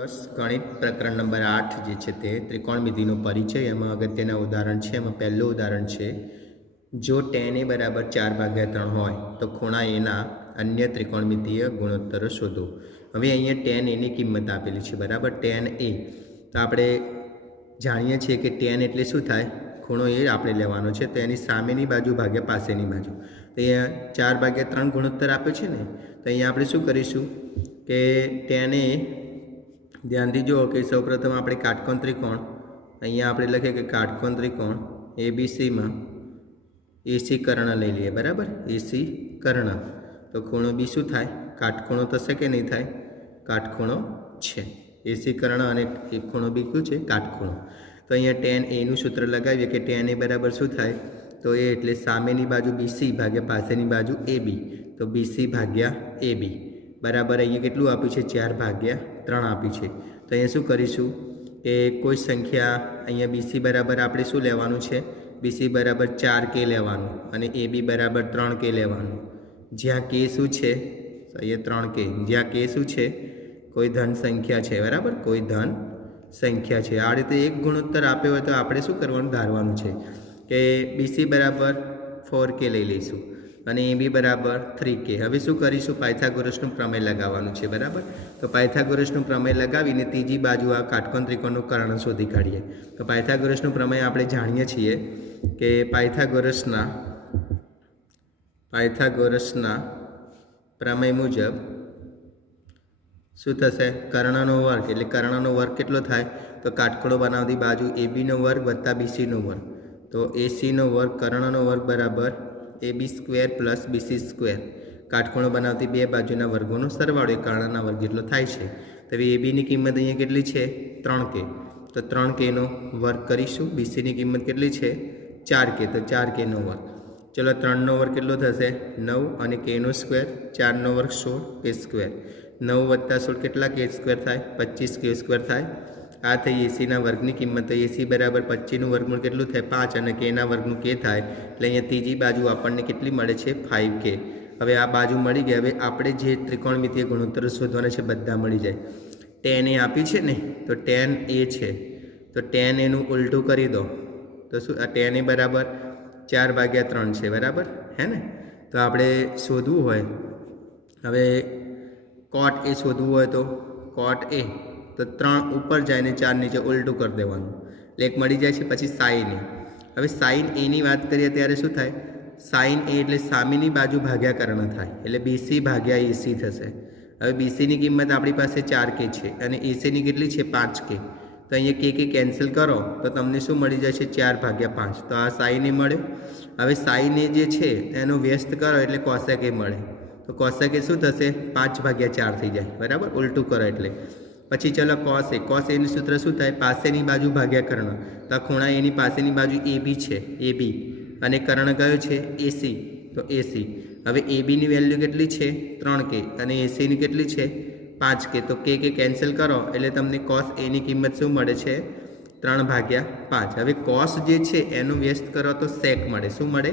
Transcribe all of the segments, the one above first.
દસ ગણિત પ્રકરણ નંબર 8 જે છે તે ત્રિકોણમિતિનો પરિચય એમાં અગત્યના ઉદાહરણ છે। એમાં પહેલું ઉદાહરણ છે, જો tan a બરાબર 4/3 હોય તો ખૂણા એના અન્ય ત્રિકોણમિતિય ગુણોત્તરો શોધો। હવે અહીંયા tan a ની કિંમત આપેલી છે, બરાબર। tan a તો આપણે જાણીએ છીએ કે tan એટલે શું થાય, ખૂણો એ આપણે લેવાનો છે, તો એની સામેની બાજુ ભાગ્યા પાસેની બાજુ। તો અહીંયા 4/3 ગુણોત્તર આપ્યો છે ને, તો અહીંયા આપણે શું કરીશું કે tan a ધ્યાનથી જુઓ કે સૌપ્રથમ આપણે કાટકોણ ત્રિકોણ અહીંયા આપણે લખીએ કે કાટકોણ ત્રિકોણ એબીસીમાં એસી કર્ણ લઈ લઈએ, બરાબર। એસી કર્ણ તો ખૂણો બી શું થાય, કાટખૂણો થશે કે નહીં થાય, કાટખૂણો છે। એસી કર્ણ અને એક ખૂણો બી શું છે, કાટખૂણો। તો અહીંયા tan a નું સૂત્ર લગાવીએ કે tan a બરાબર શું થાય, તો એ એટલે સામેની બાજુ બીસી ભાગ્યા પાસેની બાજુ એબી, તો બીસી ભાગ્યા એબી બરાબર અહીંયા કેટલું આપ્યું છે, 4/3 આપ્યું છે। તો અહીંયા શું કરીશું કે કોઈ સંખ્યા અહીંયા બીસી બરાબર આપણે શું લેવાનું છે, બીસી બરાબર 4k લેવાનું અને એબી બરાબર 3k લેવાનું। જ્યાં k શું છે, અહીંયા 3k, જ્યાં k શું છે, કોઈ ધન સંખ્યા છે, બરાબર, કોઈ ધન સંખ્યા છે। આ રીતે એક ગુણોત્તર આપ્યો હોય તો આપણે શું કરવાનું, ધારવાનું છે કે બીસી બરાબર 4k લઈ લઈશું અને એ બી બરાબર 3k। હવે શું કરીશું, પાયથાગોરસનું પ્રમેય લગાવવાનું છે, બરાબર। તો પાયથાગોરસનું પ્રમેય લગાવીને ત્રીજી બાજુ આ કાટકોણ ત્રિકોણનું કર્ણ શોધી કાઢીએ। તો પાયથાગોરસનું પ્રમેય આપણે જાણીએ છીએ કે પાયથાગોરસના પ્રમેય મુજબ શું થશે, કર્ણનો વર્ગ એટલે કર્ણનો વર્ગ કેટલો થાય, તો કાટખૂણો બનાવતી બાજુ એબીનો વર્ગ વત્તા બીસીનો વર્ગ, તો એસીનો વર્ગ કર્ણનો વર્ગ બરાબર AB² + BC²। કાટખૂણો બનાવતી બે બાજુના વર્ગોનો સરવાળો એ કર્ણના વર્ગ જેટલો થાય છે। તો હવે એબીની કિંમત અહીંયા કેટલી છે, 3k, તો 3kનો વર્ગ કરીશું। બીસીની કિંમત કેટલી છે, 4k, તો 4kનો વર્ગ। ચલો 3નો વર્ગ કેટલો થશે, 9 અને kનો સ્ક્વેર, 4નો વર્ગ 16k², 9 + 16 કેટલા k² થાય, 25k² થાય। આ થઈ એસીના વર્ગની કિંમત, તો એસી બરાબર 25નું વર્ગમૂળ કેટલું થાય, 5 અને કેના વર્ગનું કે થાય, એટલે અહીંયા ત્રીજી બાજુ આપણને કેટલી મળે છે, 5k। હવે આ બાજુ મળી ગઈ। હવે આપણે જે ત્રિકોણમિતિય ગુણોત્તરો શોધવાના છે બધા મળી જાય। tan a આપ્યું છે ને, તો tan a છે, તો tan a નું ઉલટું કરી દો તો શું, આ tan a બરાબર 4/3 છે, બરાબર હે ને। તો આપણે શોધવું હોય, હવે cot a શોધવું હોય તો cot a તો 3 ઉપર જાય ને 4 નીચે ઉલટું કરી દેવાનું, એટલે એક મળી જાય છે। પછી sin a, હવે sin a ની વાત કરીએ ત્યારે શું થાય, sin a એટલે સામેની બાજુ ભાગ્યા કર્ણ થાય, એટલે BC ભાગ્યા AC થશે। હવે BCની કિંમત આપણી પાસે 4k છે અને ACની કેટલી છે, 5k, તો અહીંયા k કેન્સલ કરો તો તમને શું મળી જશે, 4/5, તો આ sin a મળે। હવે sin a જે છે એનો વ્યસ્ત કરો એટલે cosec a મળે, તો cosec a શું થશે, 5/4 થઈ જાય, બરાબર, ઉલટું કરો એટલે। પછી ચલો cos a નું સૂત્ર શું થાય, પાસેની બાજુ ભાગ્યા કર્ણ, તો આ ખૂણા એની પાસેની બાજુ AB છે, AB અને કર્ણ કયો છે, AC, તો AC। હવે ABની વેલ્યુ કેટલી છે, 3k અને ACની કેટલી છે, 5k, તો k કેન્સલ કરો એટલે તમને cos a ની કિંમત શું મળે છે, 3/5। હવે cos જે છે એનું વ્યસ્ત કરો તો sec મળે, શું મળે,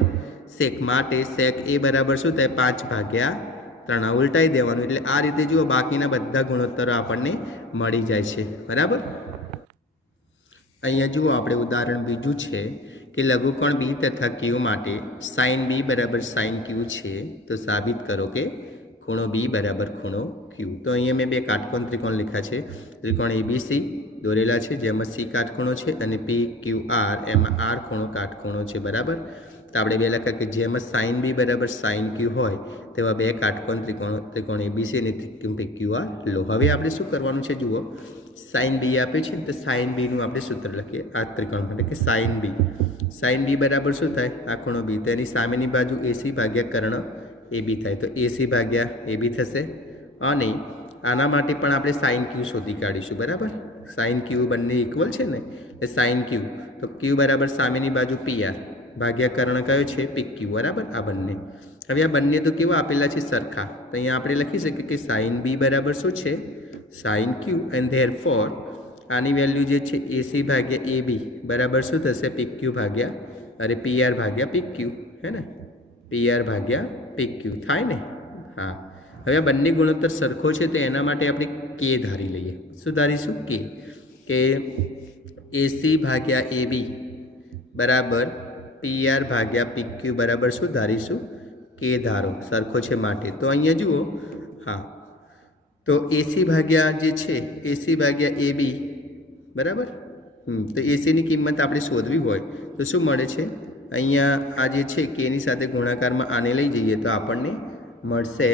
sec, માટે sec a બરાબર શું થાય, 5/3, ઉલટાઈ દેવાનું, એટલે આ રીતે જુઓ બાકીના બધા ગુણોત્તરો આપણને મળી જાય છે, બરાબર। અહીંયા જુઓ આપણે ઉદાહરણ બીજું છે કે લઘુકોણ બી તથા ક્યુ માટે sin b બરાબર sin q છે, તો સાબિત કરો કે ખૂણો બી બરાબર ખૂણો ક્યુ। તો અહીંયા મેં બે કાટકોણ ત્રિકોણ લખ્યા છે, ત્રિકોણ એબીસી દોરેલા છે, જેમાં સી કાટખૂણો છે અને PQR એમાં આર ખૂણો કાટખૂણો છે, બરાબર। તો આપણે બે લખ્યા કે જેમાં sin b બરાબર sin q હોય તેવા બે કાટકોણ ત્રિકોણ એબીસી અને PQR લો। હવે આપણે શું કરવાનું છે, જુઓ sin b આપે છે તો sin b નું આપણે સૂત્ર લખીએ આ ત્રિકોણ માટે કે sin b બરાબર શું થાય, આ ખૂણો b, તો એની સામેની બાજુ AC ભાગ્યા કર્ણ AB થાય, તો AC ભાગ્યા AB થશે। અને આના માટે પણ આપણે sin q શોધી કાઢીશું, બરાબર। sin q બંને ઇક્વલ છે ને, એટલે sin q, તો q બરાબર સામેની બાજુ PR ભાગ્યા કર્ણ કયો છે, PQ, બરાબર, આ બંને। હવે આ બંને તો કેવા આપેલા છે, સરખા, તો અહીંયા આપણે લખી શકીએ કે sin b બરાબર શું છે, sin q, એન્ડ ધેરફોર આની વેલ્યુ જે છે AC ભાગ્યા AB બરાબર શું થશે, PQ ભાગ્યા PR ભાગ્યા PQ, હે ને, PR ભાગ્યા PQ થાય ને, હા। હવે બંને ગુણોત્તર સરખો છે તો એના માટે આપણે કે ધારી લઈએ. શું ધારીશું? કે એસી ભાગ્યા એબી બરાબર પીઆર ભાગ્યા પીક્યુ બરાબર શું ધારીશું? કે ધારો સરખો છે માટે. તો અહીંયા જુઓ, હા, તો એસી ભાગ્યા જે છે એસી ભાગ્યા એબી બરાબર, તો એસીની કિંમત આપણે શોધવી હોય તો શું મળે છે? અહીંયા આ જે છે કેની સાથે ગુણાકારમાં આને લઈ જઈએ તો આપણને મળશે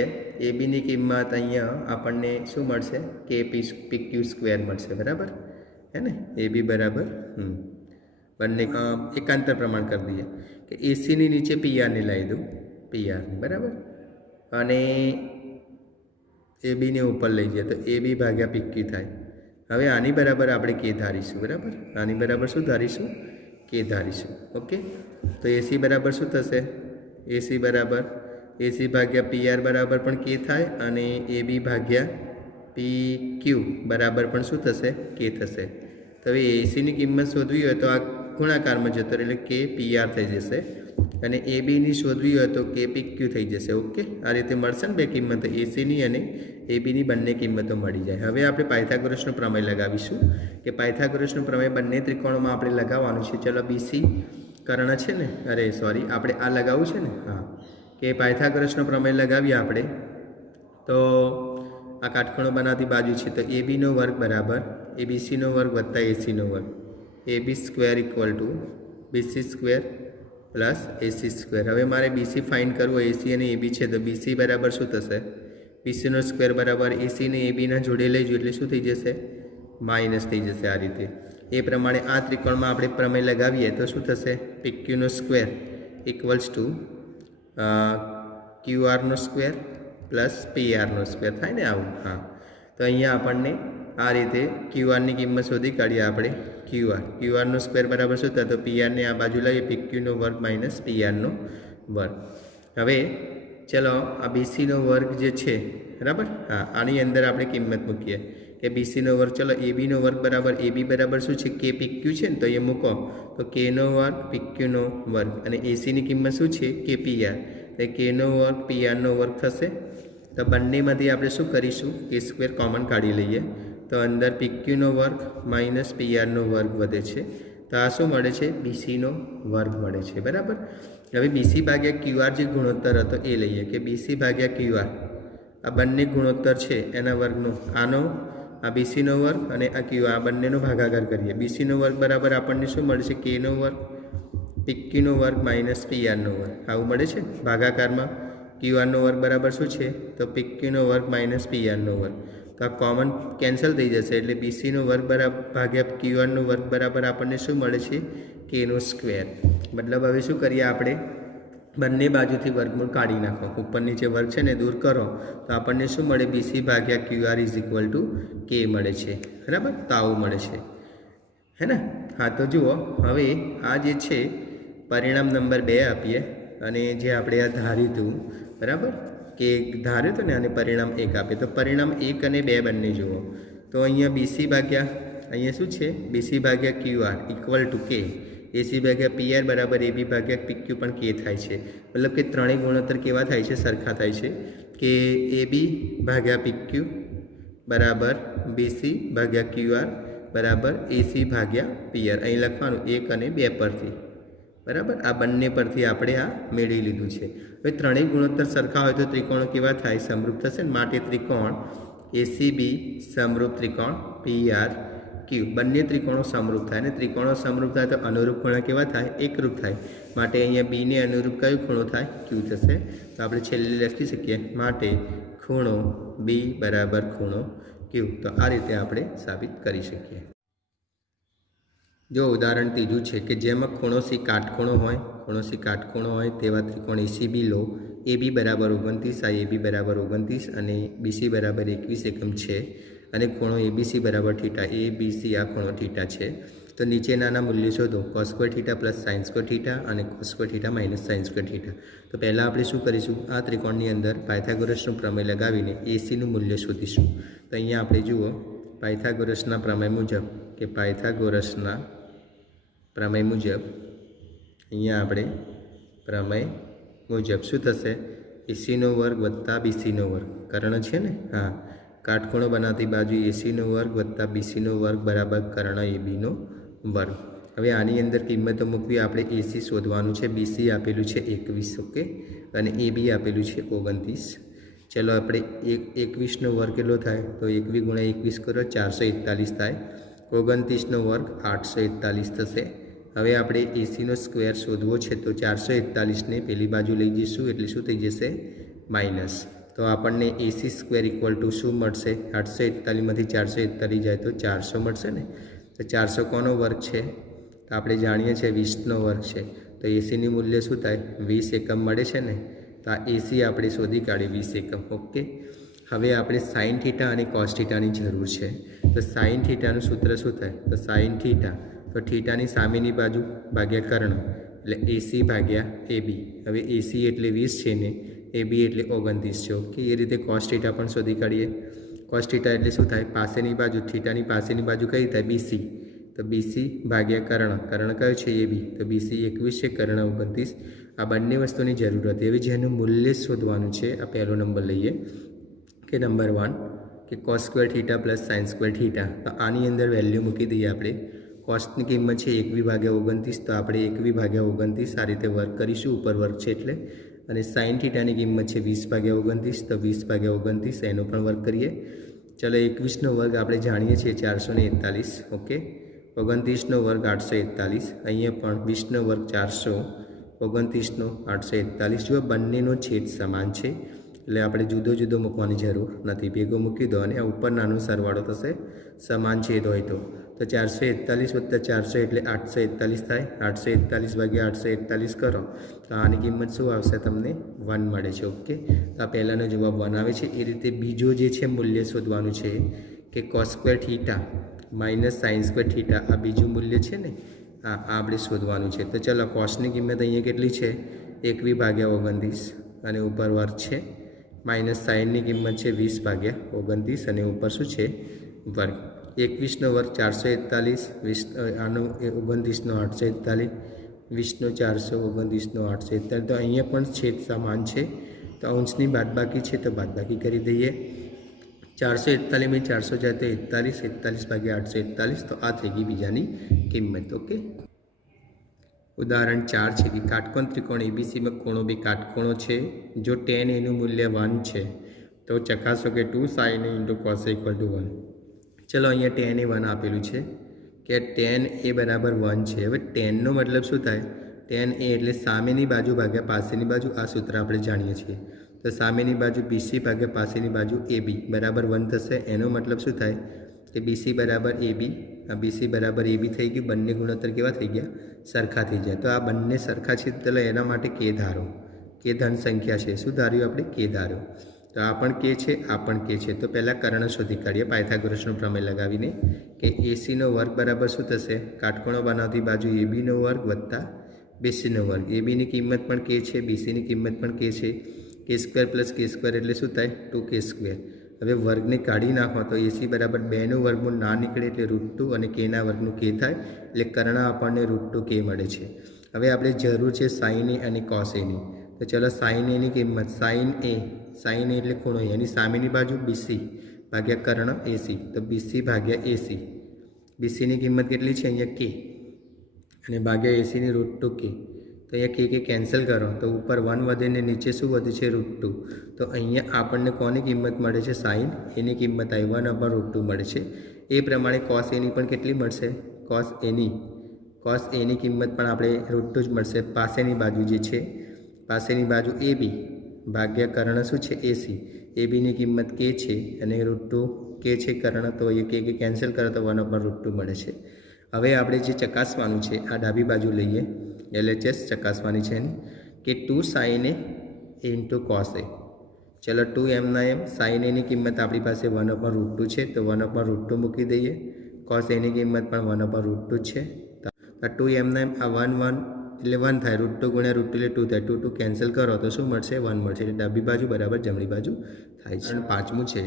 એબીની કિંમત અહીંયા આપણને શું મળશે? કે પીક્યુ સ્ક્વેર મળશે. બરાબર હે ને? એબી બરાબર બંને એકાંતર પ્રમાણ કરી દઈએ કે એસીની નીચે પીઆરને લાવી દઉં, પીઆરની બરાબર, અને એબીને ઉપર લઈ જઈએ તો એબી ભાગ્યા પીક્યુ થાય. હવે આની બરાબર આપણે કે ધારીશું. બરાબર, આની બરાબર શું ધારીશું? કે ધારીશું. ઓકે, તો એસી બરાબર શું થશે? એસી બરાબર એસી ભાગ્યા પીઆર બરાબર પણ કે થાય, અને એબી ભાગ્યા પીક્યુ બરાબર પણ શું થશે? કે થશે. તો હવે એસીની કિંમત શોધવી હોય તો આ ગુણાકારમાં જતો એટલે કે પીઆર થઈ જશે, અને એબીની શોધવી હોય તો કે પીક્યુ થઈ જશે. ઓકે, આ રીતે મળશે ને બે કિંમતો, એસીની અને એબીની બંને કિંમતો મળી જાય. હવે આપણે પાયથાગોરસનો પ્રમેય લગાવીશું કે પાયથાગોરસનો પ્રમેય બંને ત્રિકોણોમાં આપણે લગાવવાનું છે. ચલો, બીસી કર્ણ છે ને, અરે સોરી, આપણે આ લગાવવું છે ને, હા, કે પાયથાગોરસનો પ્રમેય લગાવીએ આપણે તો આ કાટખૂણો બનાવતી બાજુ છે તો એબીનો વર્ગ બરાબર એબીસીનો વર્ગ વત્તા એસીનો વર્ગ, AB square equal to BC square plus AC square. હવે મારે બીસી ફાઇન્ડ કરવું હોય, એસી અને એબી છે તો બીસી બરાબર શું થશે? બીસીનો સ્ક્વેર બરાબર એસીને એબીના જોડે લઈ જઈએ એટલે શું થઈ જશે? માઇનસ થઈ જશે. આ રીતે એ પ્રમાણે આ ત્રિકોણમાં આપણે પ્રમેય લગાવીએ તો શું થશે? પીક્યુનો સ્ક્વેર ઇક્વલ્સ ટુ ક્યુઆરનો સ્ક્વેર પ્લસ પીઆરનો સ્ક્વેર થાય ને આવું. હા, તો અહીંયા આપણને આ રીતે ક્યુઆરની કિંમત શોધી કાઢીએ આપણે. ક્યુઆરનો સ્ક્વેર બરાબર શું થાય? તો પીઆરને આ બાજુ લાવીએ, પીક્યુનો વર્ગ માઇનસ પીઆરનો વર્ગ. હવે ચલો આ બીસીનો વર્ગ જે છે બરાબર, હા, આની અંદર આપણે કિંમત મૂકીએ કે બીસીનો વર્ગ, ચલો એબીનો વર્ગ બરાબર એબી બરાબર શું છે? કે પીક્યુ છે ને, તો એ મૂકો તો કેનો વર્ગ પીક્યુનો વર્ગ, અને એસીની કિંમત શું છે? કે પીઆર, તો કેનો વર્ગ પીઆરનો વર્ગ થશે. તો બંનેમાંથી આપણે શું કરીશું? કે સ્ક્વેર કોમન કાઢી લઈએ તો અંદર પીક્યુનો વર્ગ માઇનસ પીઆરનો વર્ગ વધે છે. તો આ શું મળે છે? બીસીનો વર્ગ મળે છે. બરાબર, હવે બીસી ભાગ્યા ક્યુઆર જે ગુણોત્તર હતો એ લઈએ કે બીસી ભાગ્યા ક્યુઆર આ બંને ગુણોત્તર છે એના વર્ગનો, આનો આ બીસીનો વર્ગ અને આ ક્યુ આ બંનેનો ભાગાકાર કરીએ. બીસીનો વર્ગ બરાબર આપણને શું મળે છે? કેનો વર્ગ પીક્યુનો વર્ગ માઇનસ પીઆરનો વર્ગ, આવું મળે છે. ભાગાકારમાં ક્યુઆરનો વર્ગ બરાબર શું છે? તો પીક્યુનો વર્ગ માઇનસ પીઆરનો વર્ગ. તો આ કોમન કેન્સલ થઈ જશે એટલે બીસીનો વર્ગ બરાબર ભાગ્યા ક્યુઆરનો વર્ગ બરાબર આપણને શું મળે છે? કેનો સ્ક્વેર. મતલબ હવે શું કરીએ આપણે? બંને બાજુથી વર્ગમૂળ કાઢી નાખો, ઉપરની જે વર્ગ છે ને દૂર કરો તો આપણને શું મળે? બીસી ભાગ્યા ક્યુઆર ઇઝ ઇક્વલ ટુ કે મળે છે. બરાબર, તો આવું મળે છે, હે ને? હા, તો જુઓ હવે આ જે છે પરિણામ નંબર 2 આપીએ, અને જે આપણે આ ધાર્યું હતું બરાબર, કે ધાર્યું હતું ને, અને પરિણામ 1 આપીએ તો પરિણામ 1 અને 2 બંને જુઓ તો અહીંયા બીસી ભાગ્યા અહીંયા શું છે? બીસી ભાગ્યા ક્યુઆર ઇક્વલ ટુ કે એસી ભાગ્યા પીઆર બરાબર એબી ભાગ્યા પીક્યુ પણ કે થાય છે. મતલબ કે ત્રણેય ગુણોત્તર કેવા થાય છે? સરખા થાય છે કે એબી ભાગ્યા પીક્યુ બરાબર બીસી ભાગ્યા ક્યુઆર બરાબર એસી ભાગ્યા પીઆર. અહીં લખવાનું 1 અને 2 પરથી. બરાબર, આ બંને પરથી આપણે આ મેળવી લીધું છે. હવે ત્રણેય ગુણોત્તર સરખા હોય તો ત્રિકોણો કેવા થાય? સમરૂપ થશે ને. માટે ત્રિકોણ એસીબી સમરૂપ ત્રિકોણ પીઆર ક્યુ, બંને ત્રિકોણો સમરૂપ થાય. અને ત્રિકોણો સમરૂપ થાય તો અનુરૂપ ખૂણા કેવા થાય? એકરૂપ થાય. માટે અહીંયા બીને અનુરૂપ કયો ખૂણો થાય? ક્યુ થશે. તો આપણે છેલ્લે લખી શકીએ માટે ખૂણો બી બરાબર ખૂણો ક્યુ. તો આ રીતે આપણે સાબિત કરી શકીએ. જો ઉદાહરણ ત્રીજું છે કે જેમાં ખૂણો સી કાટખૂણો હોય તેવા ત્રિકોણ એસીબી લો. એબી બરાબર 29, આ એબી બરાબર 29 અને બીસી બરાબર 21 એકમ છે, અને ખૂણો એબીસી બરાબર થીટા, એ બીસી આ ખૂણો થીટા છે. તો નીચેનાના મૂલ્ય શોધો. Cos square theta plus sine square theta અને cos square theta minus sine square theta. તો પહેલાં આપણે શું કરીશું? આ ત્રિકોણની અંદર પાયથાગોરસનો પ્રમેય લગાવીને એસીનું મૂલ્ય શોધીશું. તો અહીંયા આપણે જુઓ પાયથાગોરસના પ્રમેય મુજબ કે પાયથાગોરસના પ્રમેય મુજબ અહીંયા આપણે પ્રમેય મુજબ શું થશે? એસીનો વર્ગ વત્તા બીસીનો વર્ગ કર્ણ છે ને, હા, કાટખૂણો બનાવતી બાજુ એસીનો વર્ગ વત્તા બીસીનો વર્ગ બરાબર કર્ણ એબીનો વર્ગ. હવે આની અંદર કિંમતો મૂકવી. આપણે એસી શોધવાનું છે, બીસી આપેલું છે 21, ઓકે, અને એબી આપેલું છે 29. ચલો આપણે 21નો વર્ગ કેટલો થાય? તો 21 × 21 કરો 441 થાય. 29નો વર્ગ 841 થશે. હવે આપણે એસીનો સ્ક્વેર શોધવો છે, તો 441ને પેલી બાજુ લઈ જઈશું એટલે શું થઈ જશે? માઇનસ. તો આપણને એસી સ્ક્વેર ઇક્વલ ટુ શું મળશે? 841માંથી 441 જાય તો 400 મળશે ને. તો 400 કોનો વર્ગ છે? તો આપણે જાણીએ છીએ 20નો વર્ગ છે. તો એસીની મૂલ્ય શું થાય? 20 એકમ મળે છે ને. તો આ એસી આપણે શોધી કાઢી 20 એકમ, ઓકે. હવે આપણે સાઇન થીટા અને કોસ થીટાની જરૂર છે. તો સાઇન થીટાનું સૂત્ર શું થાય? તો સાઇન થીટા, તો થીટાની સામેની બાજુ ભાગ્યા કર્ણ એટલે એસી ભાગ્યા એબી. હવે એસી એટલે 20 છે ને, એબી એટલે 29 છે, ઓકે. એ રીતે કોસ થીટા પણ શોધી કાઢીએ. કોસ થીટા એટલે શું થાય? પાસેની બાજુ, થીટાની પાસેની બાજુ કઈ થાય? બીસી. તો બીસી ભાગ્યા કર્ણ, કર્ણ કયો છે? એબી. તો બીસી 21 છે, કર્ણ 29. આ બંને વસ્તુની જરૂર હતી. હવે જેનું મૂલ્ય શોધવાનું છે, આ પહેલો નંબર લઈએ કે નંબર 1 કે cos square theta plus sine square theta. તો આની અંદર વેલ્યુ મૂકી દઈએ આપણે. કોસની કિંમત છે 21/29, તો આપણે 21/29 આ રીતે વર્ક કરીશું, ઉપર વર્ક છે એટલે. અને સાઇન થીટાની કિંમત છે 20/29, તો 20/29 એનો પણ વર્ક કરીએ. ચલો 21નો વર્ગ આપણે જાણીએ છીએ 441, ઓકે. 29નો વર્ગ 841, અહીંયા પણ 20નો વર્ગ 400, 29નો 841. જો બંનેનો છેદ સમાન છે એટલે આપણે જુદો જુદો મૂકવાની જરૂર નથી, ભેગો મૂકી દો અને આ ઉપર નાનો સરવાળો થશે સમાન છેદ હોય તો. તો 441 વત્તા 400 એટલે 841 થાય. 841/841 કરો તો આની કિંમત શું આવશે? તમને 1 મળે છે, ઓકે. તો આ પહેલાંનો જવાબ 1 આવે છે. એ રીતે બીજો જે છે મૂલ્ય શોધવાનું છે કે cos square theta minus sine square theta, આ બીજું મૂલ્ય છે ને, આ આપણે શોધવાનું છે. તો ચલો કોસની કિંમત અહીંયા કેટલી છે? 21/29 અને ઉપર વર્ગ છે, માઇનસ સાઇનની કિંમત છે 20/29 અને ઉપર શું છે? વર્ગ. 21નો વર્ગ 441, 20 આનો 29નો 841, 20નો 400, 29નો 841. તો અહીંયા પણ છેદ સમાન છે, તો અંશની બાદબાકી છે તો બાદબાકી કરી દઈએ. 441 400 જાય તો 41, 41/841. તો આ થઈ ગઈ બીજાની કિંમત, ઓકે. ઉદાહરણ 4 છે કે કાટકોણ ત્રિકોણ એબીસીમાં ખૂણો બી કાટખૂણો છે. જો tan એનું મૂલ્ય 1 છે તો ચકાસો કે 2 sin a × cos a = 1. ચલો અહીંયા tan એ 1 આપેલું છે કે tan a બરાબર 1 છે. હવે tanનો મતલબ શું થાય? tan a એટલે સામેની બાજુ ભાગ્યા પાસેની બાજુ. આ સૂત્ર આપણે જાણીએ છીએ. તો સામેની બાજુ BC ભાગ્યા પાસેની બાજુ AB બરાબર 1 થશે. એનો મતલબ શું થાય કે BC બરાબર AB, આ BC બરાબર AB થઈ ગયું. બંને ગુણોત્તર કેવા થઈ ગયા? સરખા થઈ જાય. તો આ બંને સરખા છે તો એના માટે કે ધારો, કે ધન સંખ્યા છે. શું ધાર્યું આપણે? કે ધારો. તો આ પણ કે છે, આ પણ કે છે. તો પહેલાં કર્ણ શોધી કાઢીએ પાયથાગોરસનો પ્રમેય લગાવીને કે એસીનો વર્ગ બરાબર શું થશે? કાટખૂણો બનાવતી બાજુ એબીનો વર્ગ વત્તા બીસીનો વર્ગ. એબીની કિંમત પણ કે છે, બીસીની કિંમત પણ કે છે. k² + k² એટલે શું થાય? 2k². હવે વર્ગને કાઢી નાખો તો એસી બરાબર 2નું વર્ગમૂળ ના નીકળે એટલે √2 અને કેના વર્ગનું કે થાય એટલે કર્ણ આપણને √2k મળે છે. હવે આપણે જરૂર છે સાઇન એ અને કોસ એની. તો ચલો સાઇન એની કિંમત, સાઇન એ એટલે ખૂણો, એની સામેની બાજુ બીસી ભાગ્યા કર્ણ એસી, તો બીસી ભાગ્યા એસી. બીસીની કિંમત કેટલી છે? અહીંયા કે, અને ભાગ્યા એસીની √2k. તો અહીંયા કે કેન્સલ કરો તો ઉપર 1 વધે ને નીચે શું વધે છે? √2. તો અહીંયા આપણને કોની કિંમત મળે છે? સાઇન એની કિંમત આવી 1/√2 મળે છે. એ પ્રમાણે કોસ એની પણ કેટલી મળશે? કોસ એની કિંમત પણ આપણે √2 જ મળશે. પાસેની બાજુ જે છે, પાસેની બાજુ AB ભાગ્યા કર્ણ શું છે? એસી. એબીની કિંમત કે છે અને √2 કે છે કર્ણ, તો એ કે કેન્સલ કરો તો 1/√2 મળે છે. હવે આપણે જે ચકાસવાનું છે આ ડાબી બાજુ લઈએ, LHS ચકાસવાની છે એની કે 2 sin a × cos a. ચલો 2 એમના એમ. સાઇન એની કિંમત આપણી પાસે 1/√2 છે તો 1/√2 મૂકી દઈએ. કોસ એની કિંમત પણ 1/√2 છે. તો 2 એમના એમ, આ 1 એટલે 1 થાય, √2 × √2 એટલે 2 થાય. 2 કેન્સલ કરો તો શું મળશે? 1 મળશે. એટલે ડાબી બાજુ બરાબર જમણી બાજુ થાય છે. અને પાંચમું છે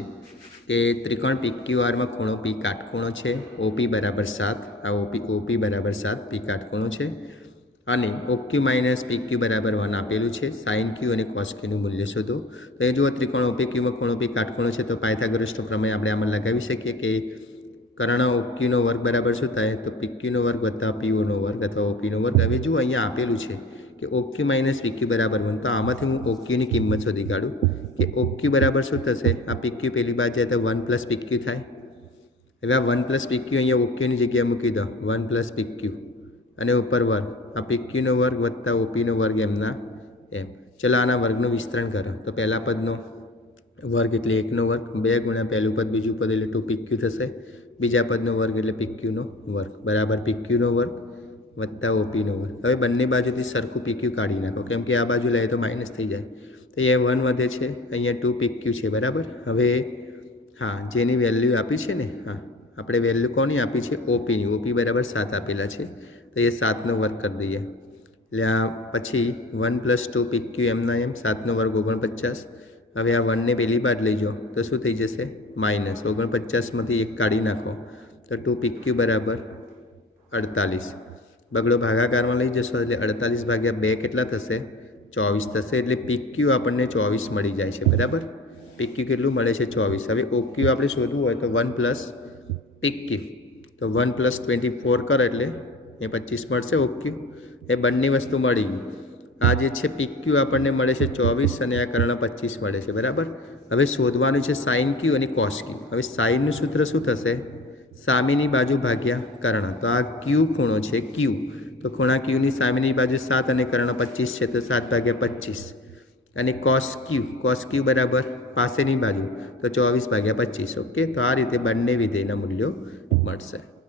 કે ત્રિકોણ PQRમાં ખૂણો P કાટખૂણો છે. OP બરાબર 7, આ OP બરાબર 7, P કાટખૂણો છે. અને ઓક્યુ માઇનસ પીક્યુ બરાબર 1 આપેલું છે. સાઇન ક્યુ અને કોસ ક્યુનું મૂલ્ય શોધો. તો એ જુઓ ત્રિકોણ ઓપીક્યુમાં ખૂણો પી કાટખૂણો છે, તો પાયથાગોરસનો પ્રમેય આપણે આમાં લગાવી શકીએ કે કર્ણ ઓક્યુનો વર્ગ બરાબર શું થાય? તો પીક્યુનો વર્ગ વત્તા પીઓનો વર્ગ અથવા ઓપીનો વર્ગ. હવે જુઓ અહીંયા આપેલું છે કે ઓક્યુ માઇનસ પીક્યુ બરાબર 1. તો આમાંથી હું ઓક્યુની કિંમત શોધી કાઢું કે ઓક્યુ બરાબર શું થશે? આ પીક્યુ પેલી બાજુ જાય તો 1 પ્લસ પીક્યુ થાય. હવે આ 1 પ્લસ પીક્યુ અહીંયા ઓક્યુની જગ્યાએ મૂકી દો, 1 પ્લસ પીક્યુ અને ઉપર વર્ગ, આ પીક્યુનો વર્ગ વત્તા ઓપીનો વર્ગ એમના એમ. ચલો આના વર્ગનું વિસ્તરણ કરો. તો પહેલા પદનો વર્ગ એટલે 1નો વર્ગ, 2 ગુણ્યા પહેલું પદ બીજું પદ એટલે 2 પીક્યુ થશે, બીજા પદનો વર્ગ એટલે પીક્યુનો વર્ગ બરાબર પીક્યુનો વર્ગ વત્તા ઓપીનો વર્ગ. હવે બંને બાજુથી સરખું પીક્યુ કાઢી નાખો, કેમ કે આ બાજુ લઈએ તો માઇનસ થઈ જાય. તો અહીંયા 1 વધે છે, અહીંયા 2 પીક્યુ છે બરાબર. હવે હા, જેની વેલ્યુ આપી છે ને, હા આપણે વેલ્યુ કોની આપી છે? ઓપીની. ઓપી બરાબર 7 આપેલા છે, તો એ 7નો વર્ગ કરી દઈએ. એટલે આ પછી 1 પ્લસ 2 પીક્યુ એમના એમ, 7નો વર્ગ 49. હવે આ 1ને પેલી બાદ લઈ જાઓ તો શું થઈ જશે? માઇનસ 49માંથી 1 કાઢી નાખો તો 2 પીક્યુ બરાબર 48. બગડો ભાગાકારમાં લઈ જશો એટલે 48 ભાગ્યા 2 કેટલા થશે? 24 થશે. એટલે પીક્યુ આપણને 24 મળી જાય છે બરાબર. પીક્યુ કેટલું મળે છે? 24. હવે ઓક્યુ આપણે શોધવું હોય તો 1 પ્લસ પીક્યુ, તો 1 પ્લસ 24 કરો એટલે એ 25 મળશે ઓક્યુ. એ બંને વસ્તુ મળી ગઈ. આ જે છે પીક્યુ આપણને મળે છે 24 અને આ કર્ણ 25 મળે છે બરાબર. હવે શોધવાનું છે સાઇન ક્યુ અને કોસ ક્યુ. હવે સાઇનનું સૂત્ર શું થશે? સામેની બાજુ ભાગ્યા કર્ણ. તો આ ક્યુ ખૂણો છે ક્યુ, તો ખૂણા ક્યુની સામેની બાજુ 7 અને કર્ણ 25 છે, તો 7 ભાગ્યા 25. અને કોસ ક્યુ બરાબર પાસેની બાજુ તો 24 ભાગ્યા 25. ઓકે, તો આ રીતે બંને વિધેયના મૂલ્યો મળશે.